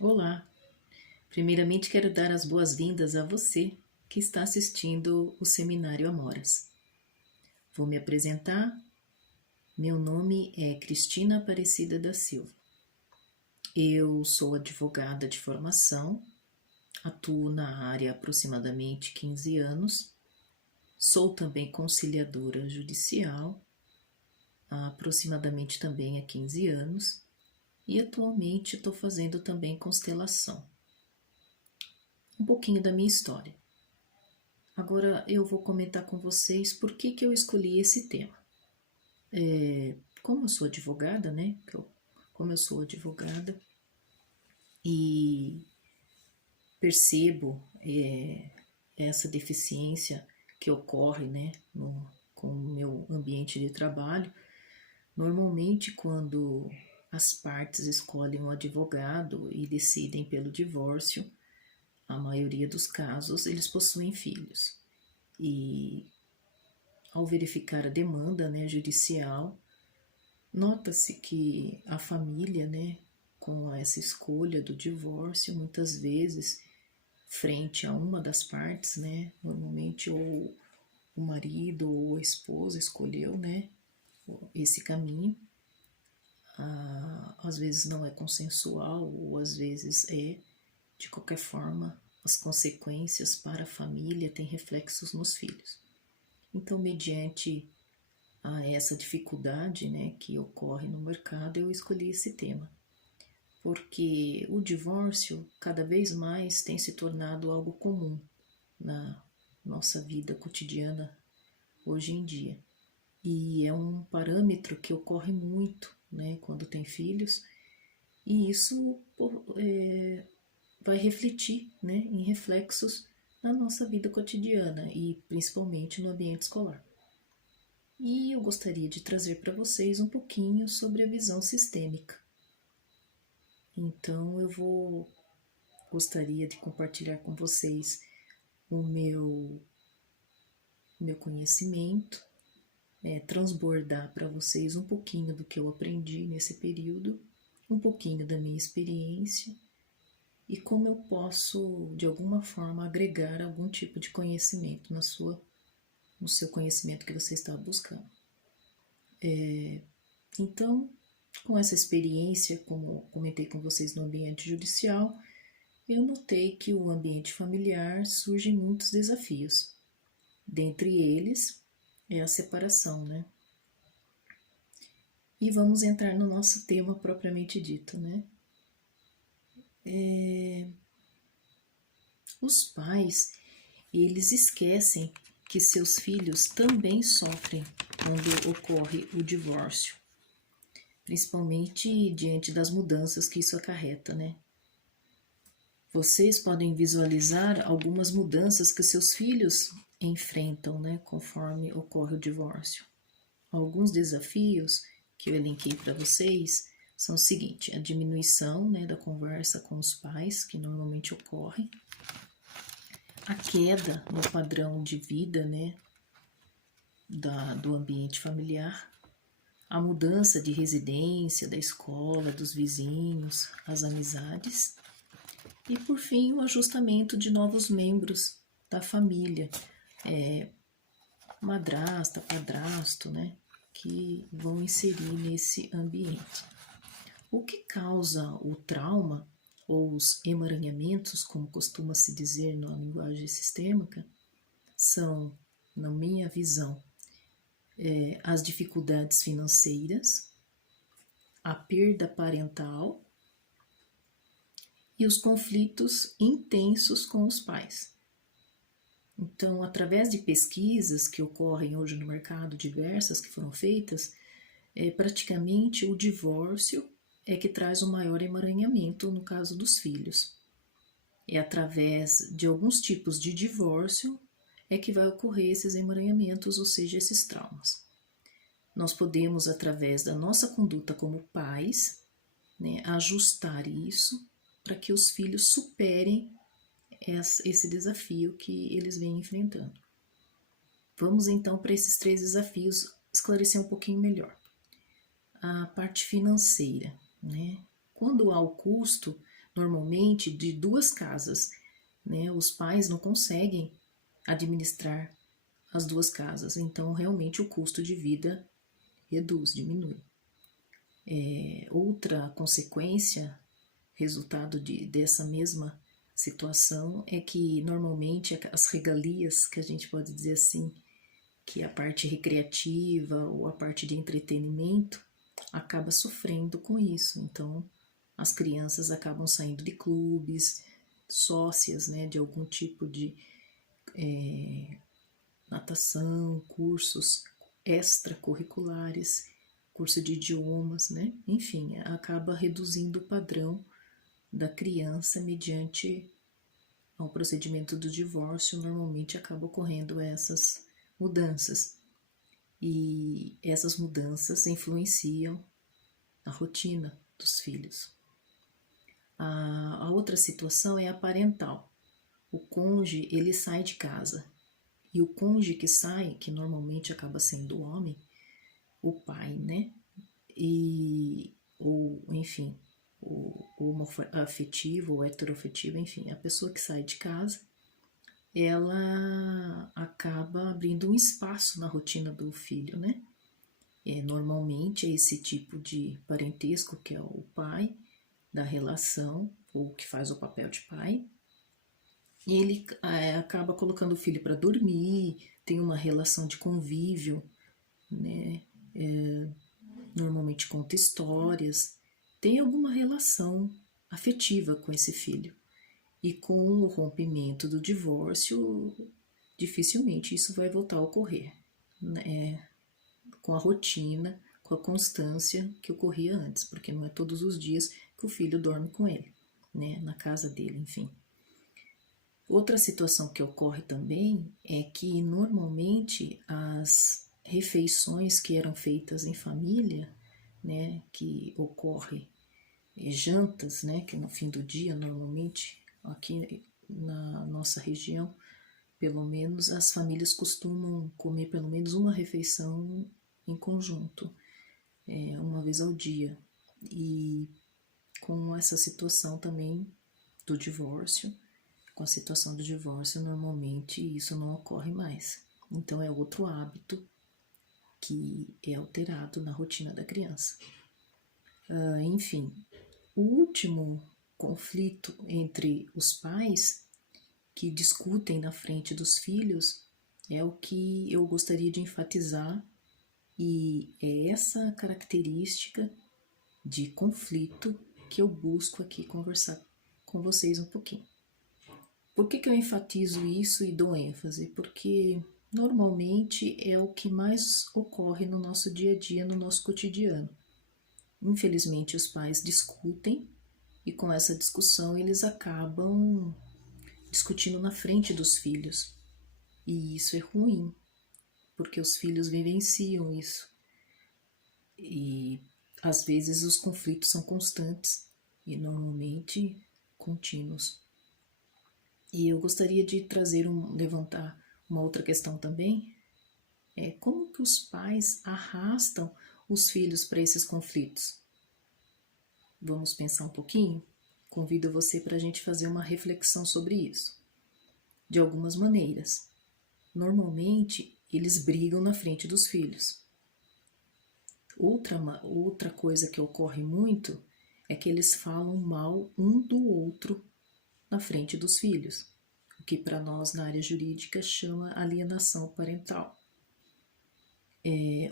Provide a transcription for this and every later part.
Olá! Primeiramente quero dar as boas-vindas a você que está assistindo o Seminário Amoras. Vou me apresentar. Meu nome é Cristina Aparecida da Silva. Eu sou advogada de formação, atuo na área há aproximadamente 15 anos, sou também conciliadora judicial, há aproximadamente também há 15 anos, e atualmente estou fazendo também constelação. Um pouquinho da minha história. Agora eu vou comentar com vocês por que eu escolhi esse tema. Como eu sou advogada, né? Como eu sou advogada e percebo essa deficiência que ocorre, né, com o meu ambiente de trabalho, normalmente quando as partes escolhem um advogado e decidem pelo divórcio, a maioria dos casos eles possuem filhos. E ao verificar a demanda, né, judicial, nota-se que a família, né, com essa escolha do divórcio, muitas vezes, frente a uma das partes, né, normalmente ou o marido ou a esposa escolheu, né, esse caminho, às vezes não é consensual ou às vezes é, de qualquer forma, as consequências para a família têm reflexos nos filhos. Então, mediante a essa dificuldade, né, que ocorre no mercado, eu escolhi esse tema, porque o divórcio cada vez mais tem se tornado algo comum na nossa vida cotidiana hoje em dia. E é um parâmetro que ocorre muito, né, quando tem filhos, e isso vai refletir, né, em reflexos na nossa vida cotidiana e principalmente no ambiente escolar. E eu gostaria de trazer para vocês um pouquinho sobre a visão sistêmica. Então gostaria de compartilhar com vocês o meu conhecimento, transbordar para vocês um pouquinho do que eu aprendi nesse período, um pouquinho da minha experiência e como eu posso, de alguma forma, agregar algum tipo de conhecimento no seu conhecimento que você está buscando. Então, com essa experiência, como comentei com vocês no ambiente judicial, eu notei que o ambiente familiar surgem muitos desafios. Dentre eles é a separação, né? E vamos entrar no nosso tema propriamente dito, né? Os pais, eles esquecem que seus filhos também sofrem quando ocorre o divórcio, principalmente diante das mudanças que isso acarreta, né? Vocês podem visualizar algumas mudanças que seus filhos enfrentam, né, conforme ocorre o divórcio. Alguns desafios que eu elenquei para vocês são o seguinte: a diminuição, né, da conversa com os pais, que normalmente ocorre, a queda no padrão de vida, né, do ambiente familiar, a mudança de residência, da escola, dos vizinhos, as amizades, e por fim o ajustamento de novos membros da família, madrasta, padrasto, né, que vão inserir nesse ambiente. O que causa o trauma ou os emaranhamentos, como costuma se dizer na linguagem sistêmica, são, na minha visão, as dificuldades financeiras, a perda parental e os conflitos intensos com os pais. Então, através de pesquisas que ocorrem hoje no mercado, diversas que foram feitas, praticamente o divórcio é que traz o maior emaranhamento no caso dos filhos. É através de alguns tipos de divórcio é que vai ocorrer esses emaranhamentos, ou seja, esses traumas. Nós podemos, através da nossa conduta como pais, né, ajustar isso para que os filhos superem esse desafio que eles vêm enfrentando. Vamos então para esses 3 desafios esclarecer um pouquinho melhor. A parte financeira, né? Quando há o custo normalmente de duas casas, né? Os pais não conseguem administrar as duas casas, então realmente o custo de vida reduz, diminui. Outra consequência, resultado dessa mesma situação, é que normalmente as regalias, que a gente pode dizer assim, que a parte recreativa ou a parte de entretenimento acaba sofrendo com isso. Então, as crianças acabam saindo de clubes, sócias, né, de algum tipo de natação, cursos extracurriculares, curso de idiomas, né? Enfim, acaba reduzindo o padrão da criança mediante ao procedimento do divórcio. Normalmente acaba ocorrendo essas mudanças, e essas mudanças influenciam a rotina dos filhos. A outra situação é a parental. O cônjuge, ele sai de casa, e o cônjuge que sai, que normalmente acaba sendo o homem, o pai, né? Ou enfim, o homoafetivo, ou heteroafetivo, enfim, a pessoa que sai de casa, ela acaba abrindo um espaço na rotina do filho, né? Normalmente é esse tipo de parentesco que é o pai da relação, ou que faz o papel de pai, e ele acaba colocando o filho para dormir, tem uma relação de convívio, né? Normalmente conta histórias, tem alguma relação afetiva com esse filho. E com o rompimento do divórcio, dificilmente isso vai voltar a ocorrer, né? Com a rotina, com a constância que ocorria antes, porque não é todos os dias que o filho dorme com ele, né? Na casa dele, enfim. Outra situação que ocorre também é que normalmente as refeições que eram feitas em família, né, que ocorre jantas, né, que no fim do dia normalmente aqui na nossa região, pelo menos as famílias costumam comer pelo menos uma refeição em conjunto, uma vez ao dia. E com essa situação também do divórcio, com a situação do divórcio, normalmente isso não ocorre mais. Então é outro hábito que é alterado na rotina da criança. Enfim, o último conflito entre os pais que discutem na frente dos filhos é o que eu gostaria de enfatizar, e é essa característica de conflito que eu busco aqui conversar com vocês um pouquinho. Por que eu enfatizo isso e dou ênfase? Porque normalmente é o que mais ocorre no nosso dia a dia, no nosso cotidiano. Infelizmente, os pais discutem, e com essa discussão eles acabam discutindo na frente dos filhos. E isso é ruim, porque os filhos vivenciam isso. E às vezes os conflitos são constantes e normalmente contínuos. E eu gostaria de levantar uma outra questão também, é como que os pais arrastam os filhos para esses conflitos. Vamos pensar um pouquinho? Convido você para a gente fazer uma reflexão sobre isso. De algumas maneiras. Normalmente, eles brigam na frente dos filhos. Outra coisa que ocorre muito é que eles falam mal um do outro na frente dos filhos, o que para nós na área jurídica chama alienação parental.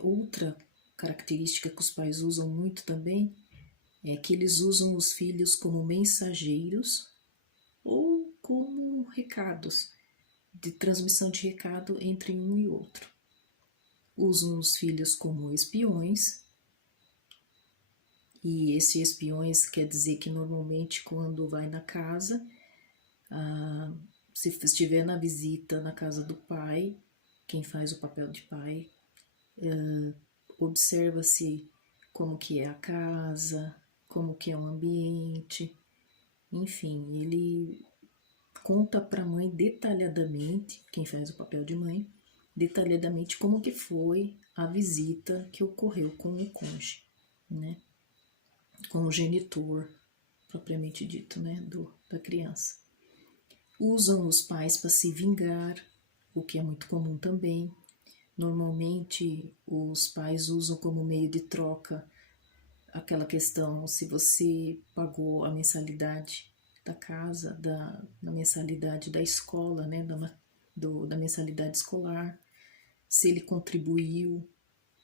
Outra característica que os pais usam muito também é que eles usam os filhos como mensageiros ou como recados, de transmissão de recado entre um e outro. Usam os filhos como espiões, e esses espiões quer dizer que normalmente quando vai na casa, se estiver na visita na casa do pai, quem faz o papel de pai, observa-se como que é a casa, como que é o ambiente, enfim, ele conta para a mãe detalhadamente, quem faz o papel de mãe, detalhadamente como que foi a visita que ocorreu com o cônjuge, né? Com o genitor propriamente dito, né, da criança. Usam os pais para se vingar, o que é muito comum também. Normalmente, os pais usam como meio de troca aquela questão, se você pagou a mensalidade da casa, da mensalidade da escola, né, da mensalidade escolar, se ele contribuiu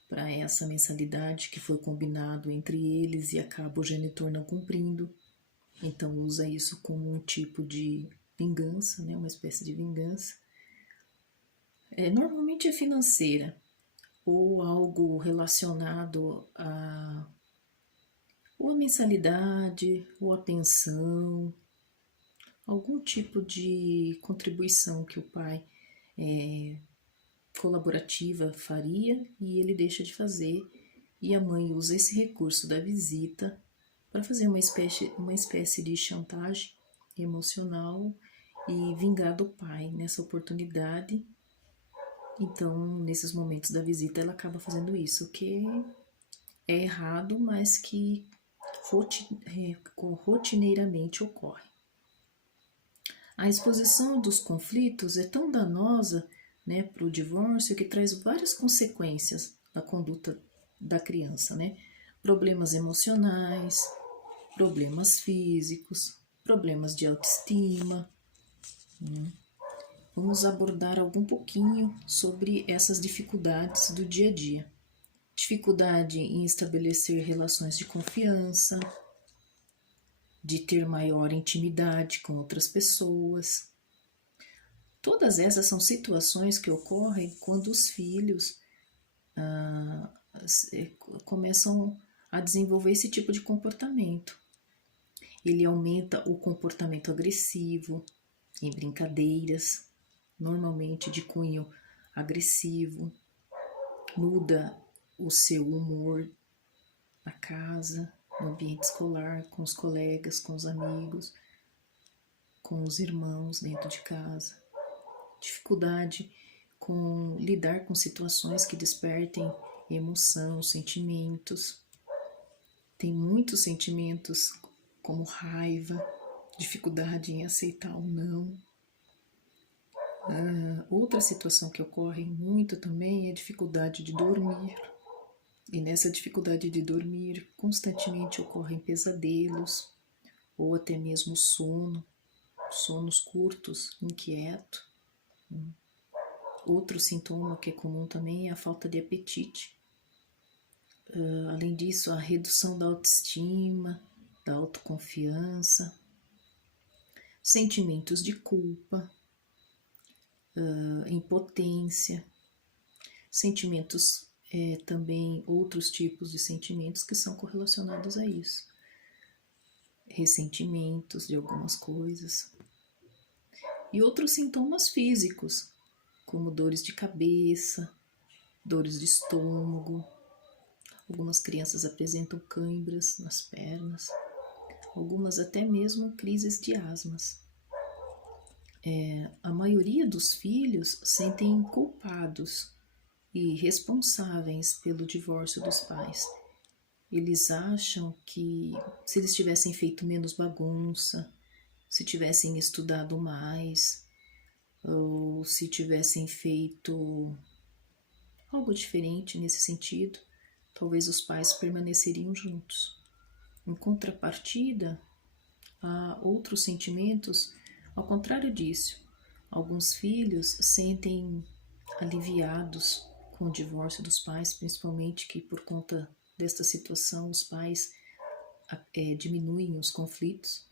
para essa mensalidade que foi combinado entre eles e acaba o genitor não cumprindo. Então usa isso como um tipo de vingança, né, uma espécie de vingança. Normalmente é financeira ou algo relacionado ou a mensalidade, ou a pensão, algum tipo de contribuição que o pai colaborativa faria e ele deixa de fazer, e a mãe usa esse recurso da visita para fazer uma espécie de chantagem emocional e vingar do pai nessa oportunidade. Então, nesses momentos da visita, ela acaba fazendo isso, que é errado, mas que rotineiramente ocorre. A exposição dos conflitos é tão danosa, né, para o divórcio, que traz várias consequências da conduta da criança, né? Problemas emocionais, problemas físicos, problemas de autoestima. Vamos abordar algum pouquinho sobre essas dificuldades do dia a dia. Dificuldade em estabelecer relações de confiança, de ter maior intimidade com outras pessoas. Todas essas são situações que ocorrem quando os filhos começam a desenvolver esse tipo de comportamento. Ele aumenta o comportamento agressivo em brincadeiras, normalmente de cunho agressivo, muda o seu humor na casa, no ambiente escolar, com os colegas, com os amigos, com os irmãos dentro de casa. Dificuldade com lidar com situações que despertem emoção, sentimentos. Tem muitos sentimentos como raiva, dificuldade em aceitar o não. Outra situação que ocorre muito também é a dificuldade de dormir. E nessa dificuldade de dormir, constantemente ocorrem pesadelos, ou até mesmo sonos curtos, inquieto. Outro sintoma que é comum também é a falta de apetite. Além disso, a redução da autoestima, da autoconfiança, sentimentos de culpa, impotência, sentimentos também, outros tipos de sentimentos que são correlacionados a isso. Ressentimentos de algumas coisas. E outros sintomas físicos, como dores de cabeça, dores de estômago. Algumas crianças apresentam câimbras nas pernas, algumas até mesmo crises de asmas. A maioria dos filhos sentem culpados e responsáveis pelo divórcio dos pais. Eles acham que se eles tivessem feito menos bagunça, se tivessem estudado mais, ou se tivessem feito algo diferente nesse sentido, talvez os pais permaneceriam juntos. Em contrapartida, há outros sentimentos ao contrário disso. Alguns filhos sentem aliviados com o divórcio dos pais, principalmente que por conta desta situação os pais diminuem os conflitos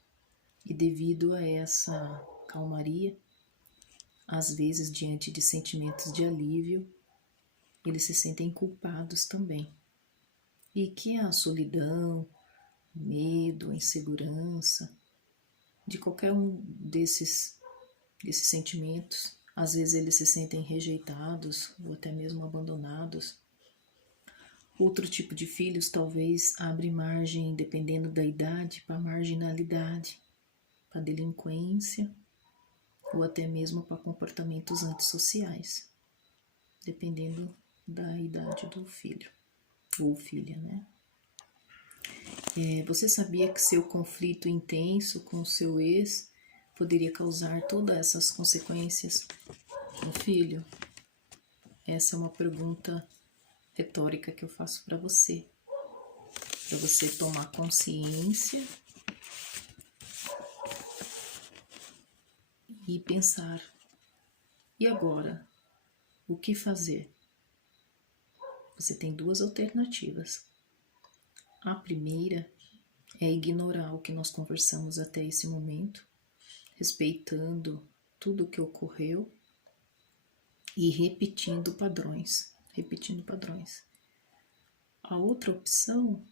e devido a essa calmaria, às vezes diante de sentimentos de alívio, eles se sentem culpados também. E que a solidão, medo, insegurança, de qualquer um desses sentimentos, às vezes eles se sentem rejeitados ou até mesmo abandonados. Outro tipo de filhos talvez abre margem, dependendo da idade, para marginalidade, para delinquência ou até mesmo para comportamentos antissociais, dependendo da idade do filho ou filha, né? Você sabia que seu conflito intenso com seu ex poderia causar todas essas consequências no filho? Essa é uma pergunta retórica que eu faço para você tomar consciência e pensar: e agora? O que fazer? Você tem duas alternativas. A primeira é ignorar o que nós conversamos até esse momento, respeitando tudo o que ocorreu e repetindo padrões. A outra opção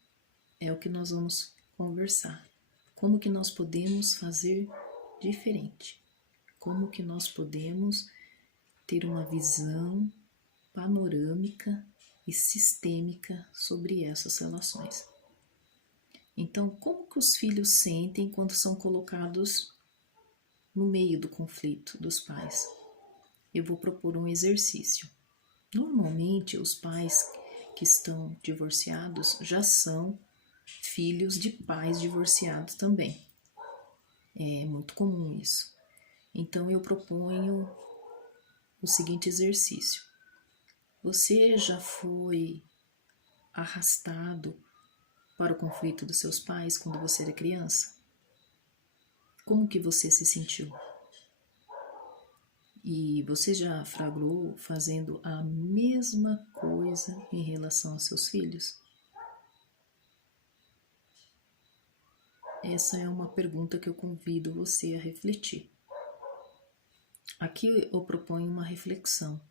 é o que nós vamos conversar. Como que nós podemos fazer diferente? Como que nós podemos ter uma visão panorâmica e sistêmica sobre essas relações? Então, como que os filhos sentem quando são colocados no meio do conflito dos pais? Eu vou propor um exercício. Normalmente, os pais que estão divorciados já são filhos de pais divorciados também. É muito comum isso. Então, eu proponho o seguinte exercício. Você já foi arrastado para o conflito dos seus pais quando você era criança? Como que você se sentiu? E você já flagrou fazendo a mesma coisa em relação aos seus filhos? Essa é uma pergunta que eu convido você a refletir. Aqui eu proponho uma reflexão.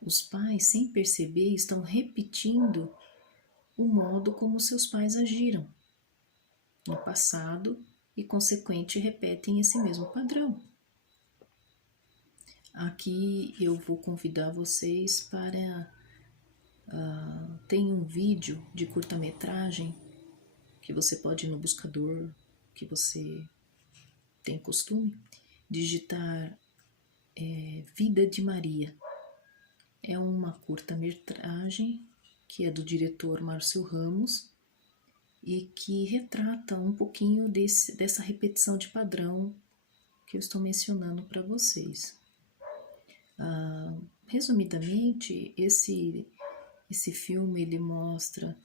Os pais, sem perceber, estão repetindo o modo como seus pais agiram no passado e, consequente, repetem esse mesmo padrão. Aqui eu vou convidar vocês para... tem um vídeo de curta-metragem que você pode ir no buscador que você tem costume, digitar Vida de Maria. É uma curta-metragem que é do diretor Márcio Ramos e que retrata um pouquinho dessa repetição de padrão que eu estou mencionando para vocês. Resumidamente, esse filme ele mostra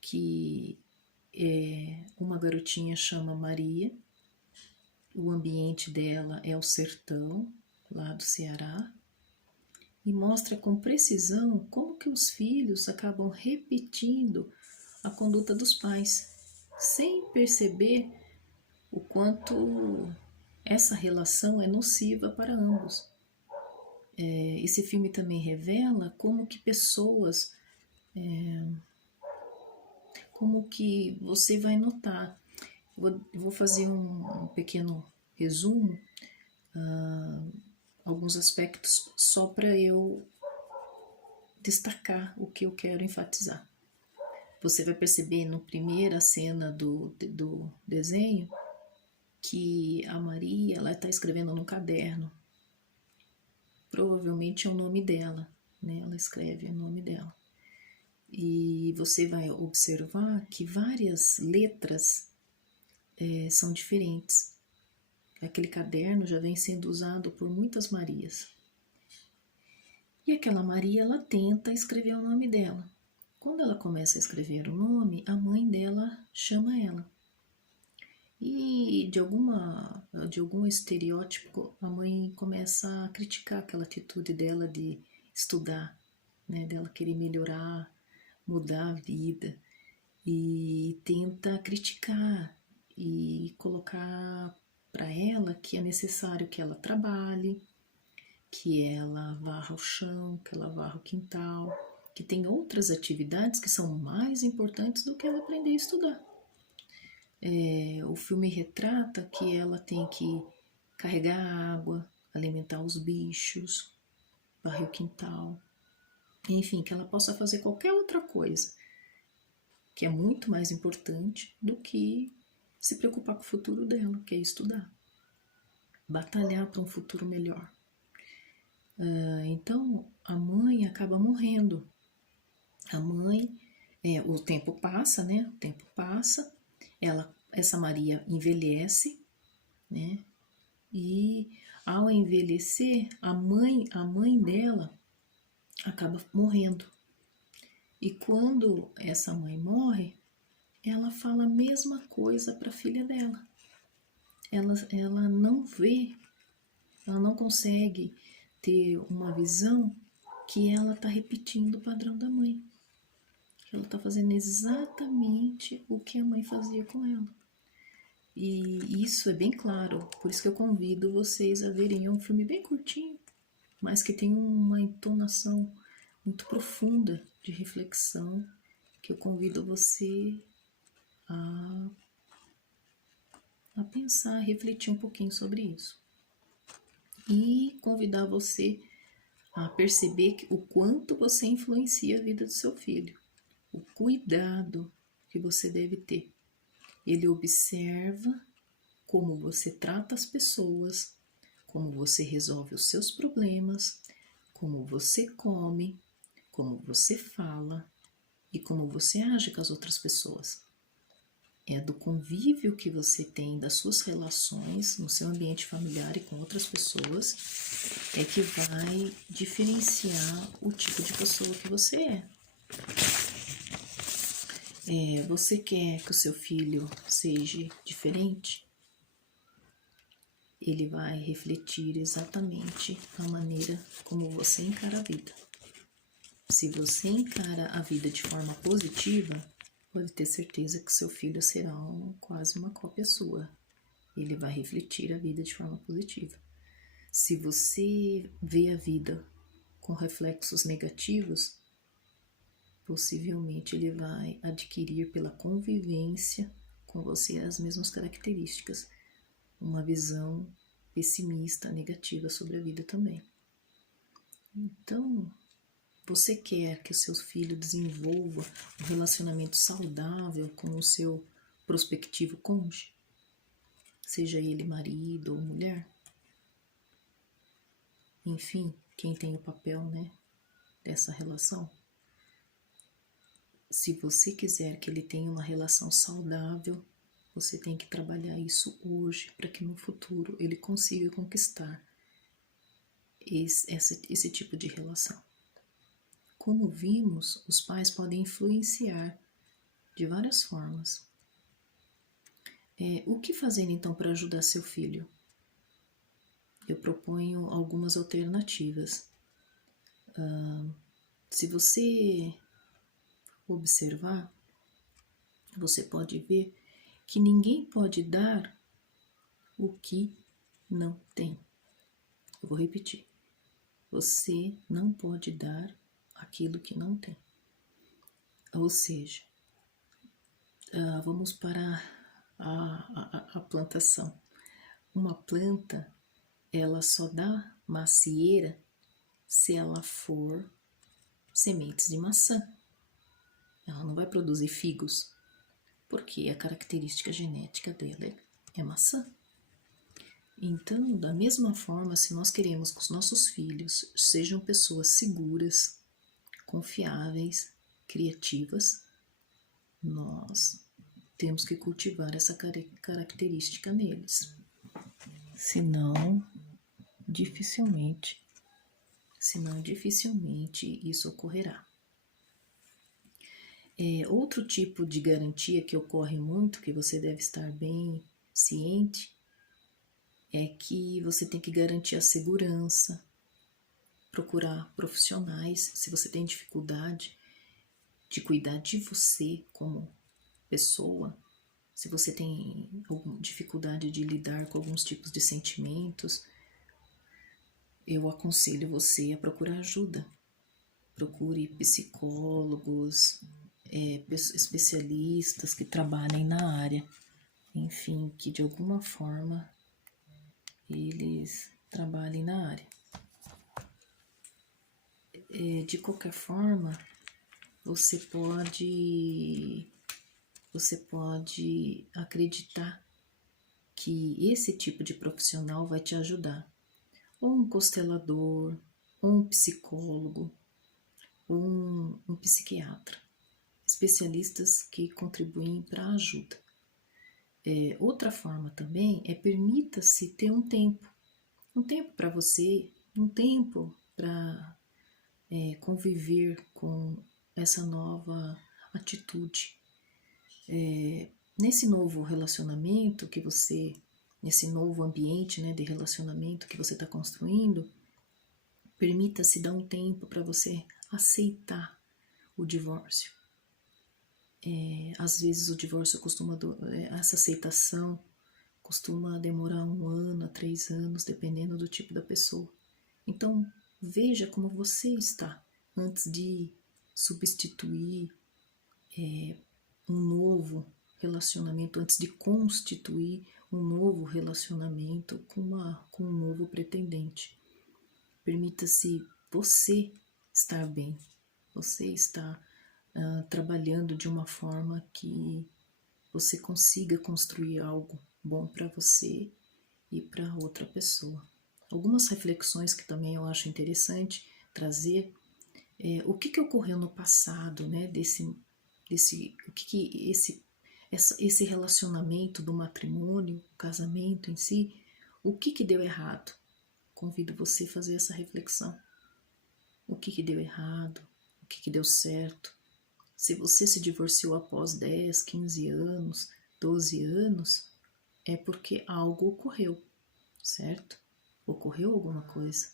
que uma garotinha chama Maria, o ambiente dela é o sertão, lá do Ceará, e mostra com precisão como que os filhos acabam repetindo a conduta dos pais, sem perceber o quanto essa relação é nociva para ambos. Esse filme também revela como que pessoas, como que você vai notar. Vou fazer um pequeno resumo, alguns aspectos só para eu destacar o que eu quero enfatizar. Você vai perceber na primeira cena do desenho que a Maria está escrevendo no caderno. Provavelmente é o nome dela, né? Ela escreve o nome dela. E você vai observar que várias letras são diferentes. Aquele caderno já vem sendo usado por muitas Marias. E aquela Maria, ela tenta escrever o nome dela. Quando ela começa a escrever o nome, a mãe dela chama ela. E de algum estereótipo, a mãe começa a criticar aquela atitude dela de estudar, né, dela querer melhorar, mudar a vida, e tenta criticar e colocar para ela que é necessário que ela trabalhe, que ela varra o chão, que ela varra o quintal, que tem outras atividades que são mais importantes do que ela aprender a estudar. O filme retrata que ela tem que carregar água, alimentar os bichos, varrer o quintal, enfim, que ela possa fazer qualquer outra coisa, que é muito mais importante do que se preocupar com o futuro dela, que é estudar, batalhar para um futuro melhor. Então, a mãe acaba morrendo. A mãe O tempo passa, né? O tempo passa, essa Maria envelhece, né? E ao envelhecer, a mãe dela acaba morrendo. E quando essa mãe morre, ela fala a mesma coisa para a filha dela. Ela não vê, ela não consegue ter uma visão que ela está repetindo o padrão da mãe. Ela está fazendo exatamente o que a mãe fazia com ela. E isso é bem claro, por isso que eu convido vocês a verem. É um filme bem curtinho, mas que tem uma entonação muito profunda de reflexão, que eu convido você a, a pensar, a refletir um pouquinho sobre isso. E convidar você a perceber o quanto você influencia a vida do seu filho. O cuidado que você deve ter. Ele observa como você trata as pessoas, como você resolve os seus problemas, como você come, como você fala e como você age com as outras pessoas. É do convívio que você tem, das suas relações no seu ambiente familiar e com outras pessoas, é que vai diferenciar o tipo de pessoa que você é. Você quer que o seu filho seja diferente? Ele vai refletir exatamente a maneira como você encara a vida. Se você encara a vida de forma positiva, pode ter certeza que seu filho será quase uma cópia sua. Ele vai refletir a vida de forma positiva. Se você vê a vida com reflexos negativos, possivelmente ele vai adquirir pela convivência com você as mesmas características, uma visão pessimista, negativa sobre a vida também. Então, você quer que o seu filho desenvolva um relacionamento saudável com o seu prospectivo cônjuge? Seja ele marido ou mulher? Enfim, quem tem o papel, né, dessa relação? Se você quiser que ele tenha uma relação saudável, você tem que trabalhar isso hoje para que no futuro ele consiga conquistar esse tipo de relação. Como vimos, os pais podem influenciar de várias formas. O que fazer então para ajudar seu filho? Eu proponho algumas alternativas. Se você observar, você pode ver que ninguém pode dar o que não tem. Eu vou repetir. Você não pode dar aquilo que não tem. Ou seja, vamos para a plantação. Uma planta, ela só dá macieira se ela for sementes de maçã. Ela não vai produzir figos, porque a característica genética dela é maçã. Então, da mesma forma, se nós queremos que os nossos filhos sejam pessoas seguras, confiáveis, criativas, nós temos que cultivar essa característica neles. Senão, dificilmente isso ocorrerá. Outro tipo de garantia que ocorre muito, que você deve estar bem ciente, é que você tem que garantir a segurança, procurar profissionais, se você tem dificuldade de cuidar de você como pessoa, se você tem alguma dificuldade de lidar com alguns tipos de sentimentos, eu aconselho você a procurar ajuda. Procure psicólogos, especialistas que trabalhem na área, enfim, que de alguma forma eles trabalhem na área. De qualquer forma, você pode acreditar que esse tipo de profissional vai te ajudar. Ou um constelador, ou um psicólogo, ou um psiquiatra especialistas que contribuem para a ajuda. Outra forma também é permita-se ter um tempo para você, um tempo para conviver com essa nova atitude. Nesse novo relacionamento que você, nesse novo ambiente, né, de relacionamento que você está construindo, permita-se dar um tempo para você aceitar o divórcio. Às vezes o divórcio essa aceitação costuma demorar 1 ano a 3 anos, dependendo do tipo da pessoa. Então, veja como você está antes de substituir um novo relacionamento, antes de constituir um novo relacionamento com um novo pretendente. Permita-se você estar bem, você estar trabalhando de uma forma que você consiga construir algo bom para você e para outra pessoa. Algumas reflexões que também eu acho interessante trazer o que ocorreu no passado, né, esse relacionamento do matrimônio, o casamento em si, o que deu errado. Convido você a fazer essa reflexão. O que deu errado, o que deu certo. Se você se divorciou após 10, 15 anos, 12 anos, é porque algo ocorreu, certo? Ocorreu alguma coisa.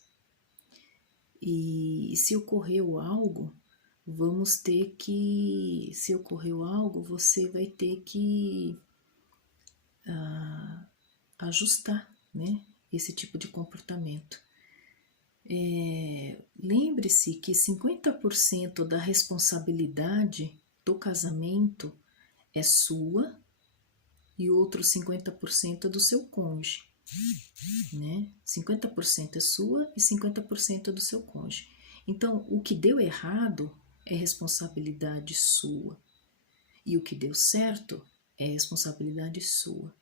E se ocorreu algo, você vai ter que ajustar, né, esse tipo de comportamento. Lembre-se que 50% da responsabilidade do casamento é sua e outro 50% é do seu cônjuge, né? 50% é sua e 50% é do seu cônjuge. Então, o que deu errado é responsabilidade sua e o que deu certo é responsabilidade sua.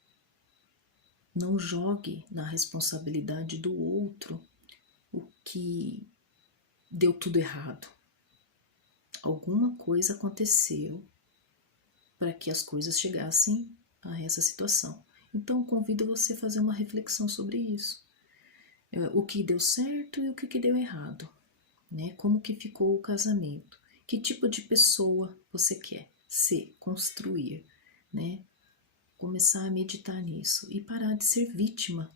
Não jogue na responsabilidade do outro o que deu tudo errado. Alguma coisa aconteceu para que as coisas chegassem a essa situação. Então, convido você a fazer uma reflexão sobre isso. O que deu certo e o que deu errado, né? Como que ficou o casamento? Que tipo de pessoa você quer ser, construir, né? Começar a meditar nisso e parar de ser vítima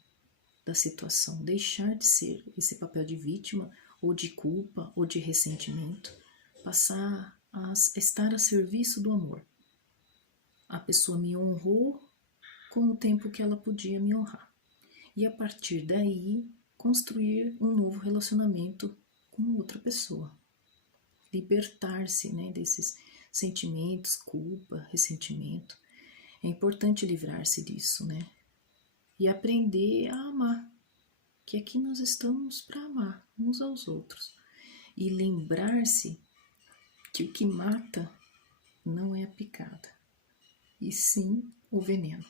da situação, deixar de ser esse papel de vítima ou de culpa ou de ressentimento, passar a estar a serviço do amor. A pessoa me honrou com o tempo que ela podia me honrar. E a partir daí, construir um novo relacionamento com outra pessoa. Libertar-se, né, desses sentimentos, culpa, ressentimento. É importante livrar-se disso, né? E aprender a amar, que aqui nós estamos para amar uns aos outros. E lembrar-se que o que mata não é a picada, e sim o veneno.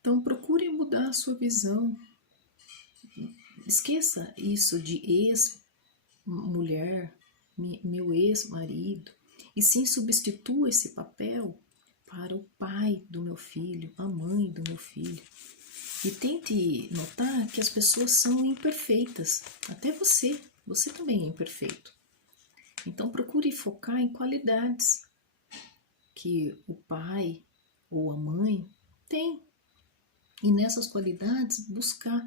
Então procure mudar a sua visão. Esqueça isso de ex-mulher, meu ex-marido, e sim substitua esse papel para o pai do meu filho, a mãe do meu filho. E tente notar que as pessoas são imperfeitas, até você também é imperfeito. Então procure focar em qualidades que o pai ou a mãe tem. E nessas qualidades buscar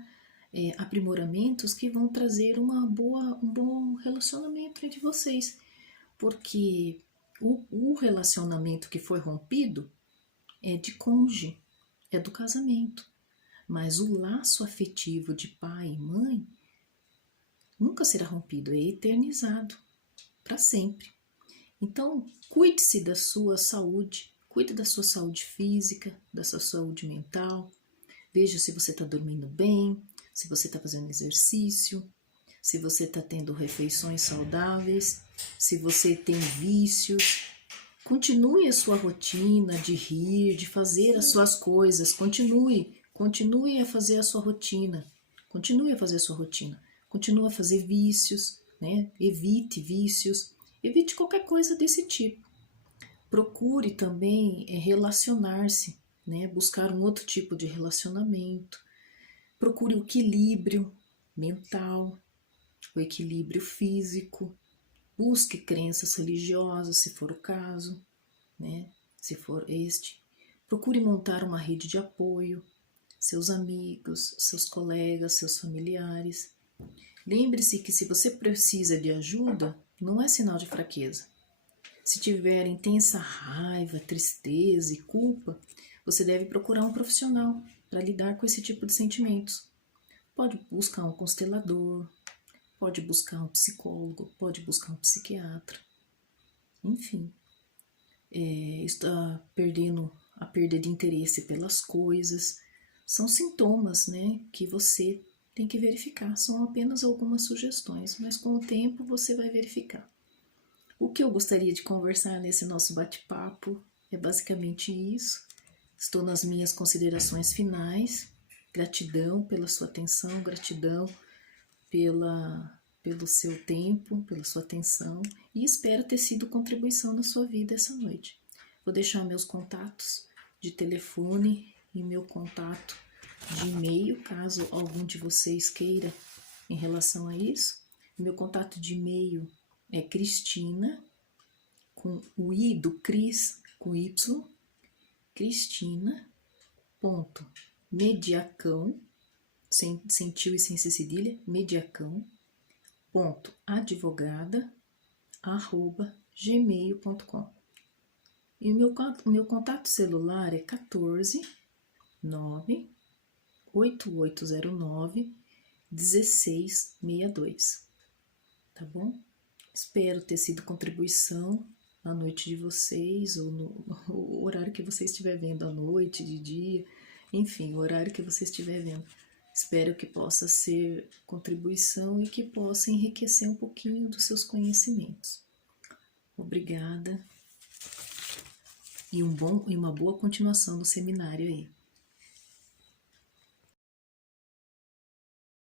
aprimoramentos que vão trazer um bom relacionamento entre vocês. Porque o relacionamento que foi rompido é de cônjuge, é do casamento. Mas o laço afetivo de pai e mãe nunca será rompido, é eternizado para sempre. Então, cuide-se da sua saúde, cuide da sua saúde física, da sua saúde mental. Veja se você está dormindo bem, se você está fazendo exercício, se você está tendo refeições saudáveis, se você tem vícios. Continue a sua rotina de rir, de fazer as suas coisas. Continue a fazer a sua rotina. Continue a fazer a sua rotina. Continue a fazer vícios, né? Evite vícios. Evite qualquer coisa desse tipo. Procure também relacionar-se, né? Buscar um outro tipo de relacionamento. Procure o equilíbrio mental, o equilíbrio físico. Busque crenças religiosas, se for o caso, né? Se for este. Procure montar uma rede de apoio, seus amigos, seus colegas, seus familiares. Lembre-se que se você precisa de ajuda, não é sinal de fraqueza. Se tiver intensa raiva, tristeza e culpa, você deve procurar um profissional para lidar com esse tipo de sentimentos. Pode buscar um constelador, pode buscar um psicólogo, pode buscar um psiquiatra. Enfim, está perdendo a perda de interesse pelas coisas. São sintomas, né, que você tem que verificar. São apenas algumas sugestões, mas com o tempo você vai verificar. O que eu gostaria de conversar nesse nosso bate-papo é basicamente isso. Estou nas minhas considerações finais. Gratidão pela sua atenção, gratidão pelo seu tempo, pela sua atenção, e espero ter sido contribuição na sua vida essa noite. Vou deixar meus contatos de telefone e meu contato de e-mail, caso algum de vocês queira em relação a isso. Meu contato de e-mail é Cristina, com o I do Cris, com Y, Cristina.mediacão, sem tio e sem cedilha, mediacão.advogada@gmail.com. E o meu contato celular é 14 98809 1662. Tá bom? Espero ter sido contribuição na noite de vocês, ou no horário que você estiver vendo, à noite, de dia, enfim, o horário que você estiver vendo. Espero que possa ser contribuição e que possa enriquecer um pouquinho dos seus conhecimentos. Obrigada e uma boa continuação do seminário aí.